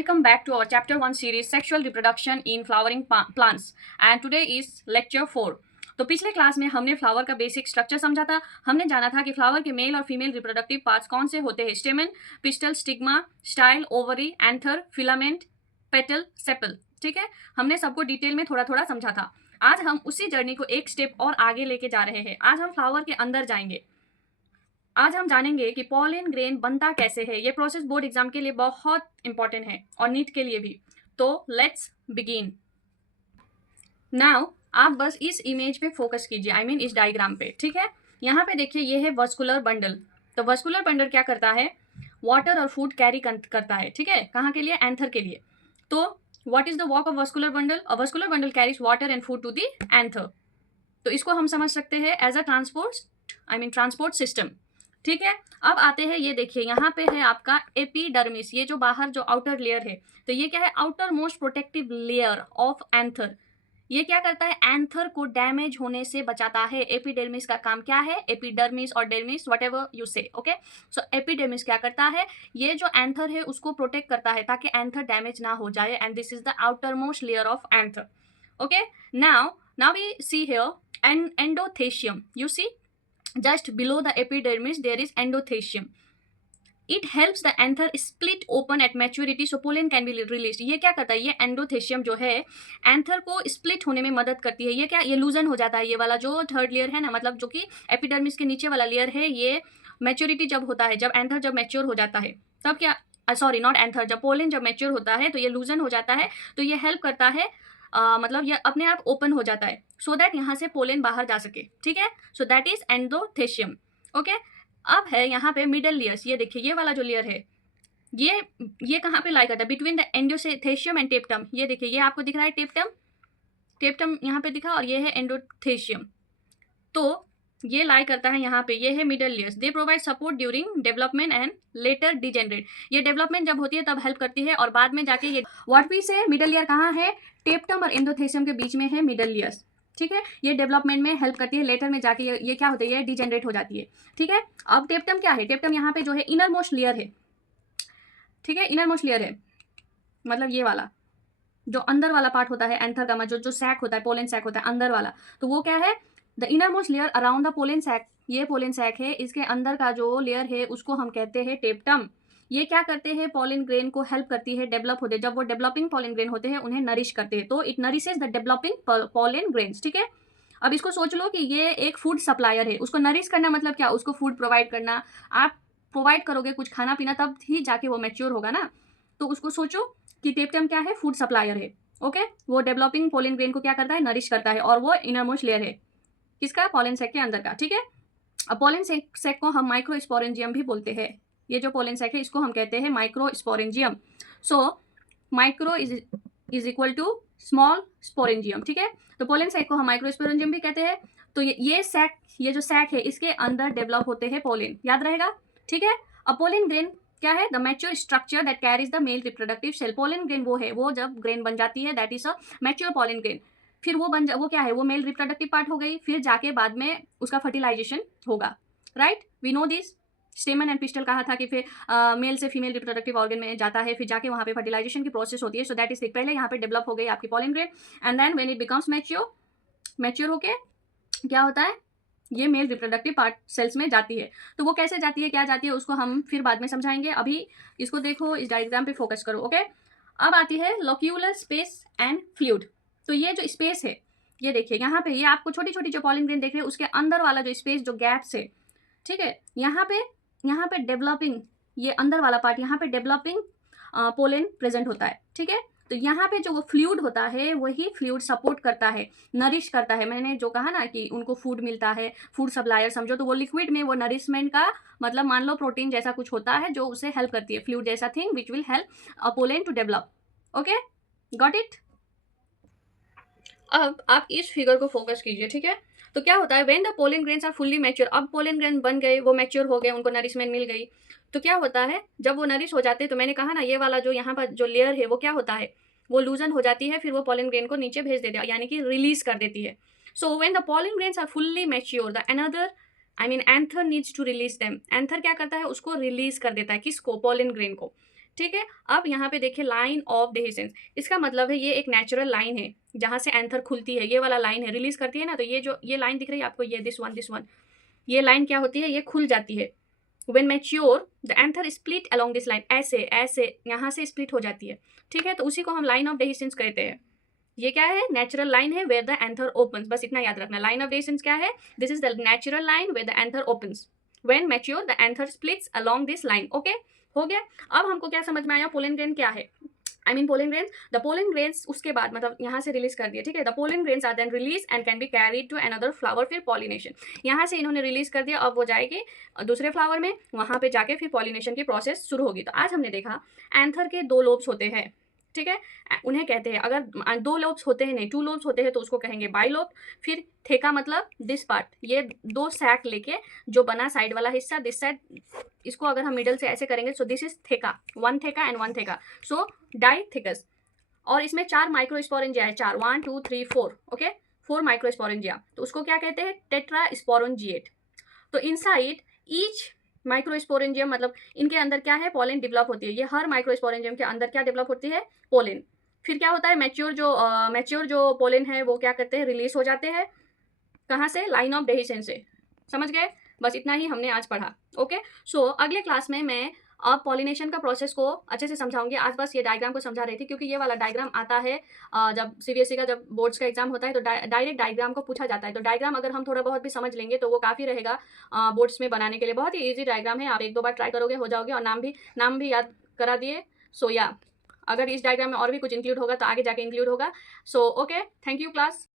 Welcome back to our chapter 1 series sexual reproduction in flowering plants and today is lecture 4. तो पिछले class में हमने flower का basic structure समझा था। हमने जाना था कि फ्लावर के मेल और फीमेल रिप्रोडक्टिव पार्ट्स कौन से होते हैं, स्टेमन, pistol, stigma, style, ovary, anther, filament, petal, sepal. ठीक है, हमने सबको डिटेल में थोड़ा थोड़ा समझा था। आज हम उसी जर्नी को एक स्टेप और आगे लेके जा रहे हैं। आज हम फ्लावर के अंदर जाएंगे। आज हम जानेंगे कि पॉलन ग्रेन बनता कैसे है। ये प्रोसेस बोर्ड एग्जाम के लिए बहुत इंपॉर्टेंट है और नीट के लिए भी। तो लेट्स बिगिन। नाउ आप बस इस इमेज पे फोकस कीजिए, आई मीन इस डायग्राम पे। ठीक है, यहाँ पे देखिए, ये है वस्कुलर बंडल। तो वस्कुलर बंडल क्या करता है, वाटर और फूड कैरी करता है। ठीक है, कहाँ के लिए, एंथर के लिए। तो what is the work of vascular bundle? A vascular bundle carries water and food to the anther. तो इसको हम समझ सकते हैं एज अ ट्रांसपोर्ट सिस्टम। ठीक है, अब आते हैं, ये देखिए यहाँ पे है आपका एपिडर्मिस, ये जो बाहर जो आउटर लेयर है। तो ये क्या है, outer most protective layer of anther. ये क्या करता है, एंथर को डैमेज होने से बचाता है। एपिडर्मिस का काम क्या है, एपिडर्मिस और डर्मिस व्हाटएवर यू से, ओके। सो एपिडर्मिस क्या करता है, ये जो एंथर है उसको प्रोटेक्ट करता है ताकि एंथर डैमेज ना हो जाए, and this is the outer most layer of anther. Okay, now we see here an endothecium. You see, just below the epidermis there is endothecium. It helps the anther split open at maturity so pollen can be released. ये क्या करता है, ये endothecium जो है anther को split होने में मदद करती है। ये क्या, ये लूजन हो जाता है। ये वाला जो थर्ड लेयर है ना, मतलब जो कि एपिडर्मिस के नीचे वाला लेयर है, ये मैच्योरिटी जब होता है, जब एंथर जब मैच्योर हो जाता है, तब क्या, सॉरी नॉट एंथर, जब पोलन जब मैच्योर होता है तो ये लूजन हो जाता है। तो ये हेल्प करता है, मतलब ये अपने आप ओपन हो जाता है सो दैट यहाँ से पोलन बाहर जा सके। ठीक है, so that is endothecium. Okay, अब है यहाँ पे मिडल लेयर्स। ये देखिए, ये वाला जो लेयर है, ये कहाँ पे लाई करता है, बिटवीन द एंडोथेशियम एंड टेप्टम। ये देखिए, ये आपको दिख रहा है टेप्टम यहाँ पे दिखा, और ये है एंडोथेशियम। तो ये लाई करता है यहाँ पे, ये है middle layers. They provide support during development and later degenerate. ये डेवलपमेंट जब होती है तब हेल्प करती है, और बाद में जाके ये व्हाट वी से मिडल लेयर कहाँ है, टेप्टम और एंडोथेशियम के बीच में है मिडल लेयर्स। ठीक है, ये डेवलपमेंट में हेल्प करती है, लेटर में जाके ये क्या होती है, ये डिजेनरेट हो जाती है। ठीक है, अब टेप्टम क्या है, टेप्टम यहाँ पे जो है इनर मोस्ट लेयर है। ठीक है, इनर मोस्ट लेयर है, मतलब ये वाला जो अंदर वाला पार्ट होता है एंथर का, जो सैक होता है, पोलन सैक होता है अंदर वाला, तो वो क्या है, the inner most layer around the pollen sac. ये पोलन सैक है, इसके अंदर का जो लेयर है उसको हम कहते हैं टेप्टम। ये क्या करते हैं, पोलन ग्रेन को हेल्प करती है डेवलप होते, जब वो डेवलपिंग पोलन ग्रेन होते हैं उन्हें नरिश करते हैं, तो it nourishes the developing pollen grains. ठीक है, अब इसको सोच लो कि ये एक फूड सप्लायर है। उसको नरिश करना मतलब क्या, उसको फूड प्रोवाइड करना। आप प्रोवाइड करोगे कुछ खाना पीना, तब ही जाके वो मैच्योर होगा ना। तो उसको सोचो कि टेप्टम क्या है, फूड सप्लायर है। ओके, वो डेवलपिंग पोलन ग्रेन को क्या करता है, नरिश करता है, और वो इनर मोस्ट लेयर है किसका, पोलन सैक के अंदर का। ठीक है, अब पोलन सैक को हम माइक्रोस्पोरेंजियम भी बोलते हैं। ये जो पोलन सैक है इसको हम कहते हैं microsporangium. So micro is equal to small sporangium. ठीक है, तो पोलन सैक को हम माइक्रोस्पोरेंजियम भी कहते हैं। तो ये सैक, ये जो सैक है इसके अंदर डेवलप होते हैं पोलन, याद रहेगा। ठीक है, अब पोलन ग्रेन क्या है, the mature structure that carries the male reproductive cell. Pollen grain वो है, वो जब ग्रेन बन जाती है, that is a mature pollen grain. फिर वो क्या है, वो मेल रिप्रोडक्टिव पार्ट हो गई, फिर जाके बाद में उसका फर्टिलाइजेशन होगा। Right, we know this. Stamen and pistil कहा था कि फिर मेल से फीमेल रिप्रोडक्टिव ऑर्गन में जाता है, फिर जाके वहाँ पे फर्टिलाइजेशन की प्रोसेस होती है। सो दैट इज पहले यहाँ पे डेवलप हो गई आपकी pollen grain, and then when it becomes mature होके क्या होता है, ये मेल रिप्रोडक्टिव पार्ट सेल्स में जाती है। तो वो कैसे जाती है, क्या जाती है, उसको हम फिर बाद में समझाएंगे। अभी इसको देखो, इस डायग्राम पे फोकस करो। ओके, अब आती है लोक्यूलर स्पेस एंड फ्लूइड। तो ये जो स्पेस है, ये देखिए यहाँ पे, ये आपको छोटी छोटी जो पोलन ग्रेन देख रहे हैं उसके अंदर वाला जो स्पेस, जो गैप्स है। ठीक है, यहाँ पे डेवलपिंग, ये अंदर वाला पार्ट, यहाँ पे डेवलपिंग पोलन प्रेजेंट होता है। ठीक है, तो यहाँ पे जो वो फ्लूइड होता है, वही फ्लूइड सपोर्ट करता है, नरिश करता है। मैंने जो कहा ना कि उनको फूड मिलता है, फूड सप्लायर समझो, तो वो लिक्विड में वो नरिशमेंट का मतलब मान लो प्रोटीन जैसा कुछ होता है जो उसे हेल्प करती है, फ्लूइड जैसा thing which will help a pollen to develop. Okay, got it. अब आप इस फिगर को फोकस कीजिए। ठीक है, तो क्या होता है, when the pollen grains are fully mature. अब पोलन ग्रेन बन गए, वो मैच्योर हो गए, उनको नरिशमेंट मिल गई। तो क्या होता है, जब वो नरिश हो जाते हैं, तो मैंने कहा ना, ये वाला जो यहाँ पर जो लेयर है वो क्या होता है, वो लूजन हो जाती है, फिर वो पोलन ग्रेन को नीचे भेज देती है, यानी कि रिलीज कर देती है। So when the pollen grains are fully mature, the another anther needs to release them. Anther क्या करता है, उसको रिलीज कर देता है, किसको, पोलन ग्रेन को। ठीक है। अब यहाँ पे देखिए लाइन ऑफ डेhiscence, इसका मतलब है ये एक नेचुरल लाइन है जहाँ से एंथर खुलती है, ये वाला लाइन है, रिलीज करती है ना, तो ये जो ये लाइन दिख रही है आपको, ये दिस वन, ये लाइन क्या होती है, ये खुल जाती है। When mature the anther split along this line, ऐसे ऐसे यहाँ से स्प्लिट हो जाती है। ठीक है, तो उसी को हम लाइन ऑफ डेhiscence कहते हैं। ये क्या है, नेचुरल लाइन है वेयर द एंथर ओपन्स, बस इतना याद रखना। लाइन ऑफ डेhiscence क्या है, this is the natural line where the anther opens, when mature the anther splits along this line. Okay, हो गया। अब हमको क्या समझ में आया, पोलन ग्रेन क्या है, I mean pollen grains. The pollen grains उसके बाद मतलब यहाँ से रिलीज कर दिए, ठीक है। The pollen grains are then release and can be carried to another flower, फिर पॉलिनेशन। यहाँ से इन्होंने रिलीज कर दिया, अब वो जाएगी दूसरे फ्लावर में, वहाँ पे जाके फिर पॉलिनेशन की प्रोसेस शुरू होगी। तो आज हमने देखा एंथर के 2 लोब्स होते हैं, ठीक है, उन्हें कहते हैं, अगर 2 लोब्स होते हैं, नहीं 2 लोब्स होते हैं तो उसको कहेंगे बाइलोब। फिर थेका मतलब दिस पार्ट, ये 2 सैक लेके जो बना साइड वाला हिस्सा, दिस साइड, इसको अगर हम मिडल से ऐसे करेंगे, so this is theca, 1 theca and 1 theca, so dithecous. और इसमें 4 माइक्रोस्पोरेंजिया है, 4, 1 2 3 4, ओके, 4 माइक्रोस्पोरेंजिया, तो उसको क्या कहते हैं, टेट्रास्पोरेंजिएट। तो इनसाइड ईच माइक्रोस्पोरेंजियम, मतलब इनके अंदर क्या है, पोलन डेवलप होती है। ये हर माइक्रोस्पोरेंजियम के अंदर क्या डेवलप होती है, पोलन। फिर क्या होता है, मैच्योर जो पोलन है वो क्या करते हैं, रिलीज हो जाते हैं, कहाँ से, लाइन ऑफ डेhiscence से। समझ गए, बस इतना ही हमने आज पढ़ा। ओके, सो अगले क्लास में मैं अब पॉलिनेशन का प्रोसेस को अच्छे से समझाऊंगी। आज बस ये डायग्राम को समझा रही थी, क्योंकि ये वाला डायग्राम आता है जब सीबीएसई का, जब बोर्ड्स का एग्जाम होता है तो डायरेक्ट डायग्राम को पूछा जाता है। तो डायग्राम अगर हम थोड़ा बहुत भी समझ लेंगे तो वो काफ़ी रहेगा बोर्ड्स में बनाने के लिए। बहुत ही ईजी डायग्राम है, आप 1-2 बार ट्राई करोगे, हो जाओगे। और नाम भी याद करा दिए। सो या अगर इस डायग्राम में और भी कुछ इंक्लूड होगा तो आगे जाके इंक्लूड होगा। So okay, thank you class.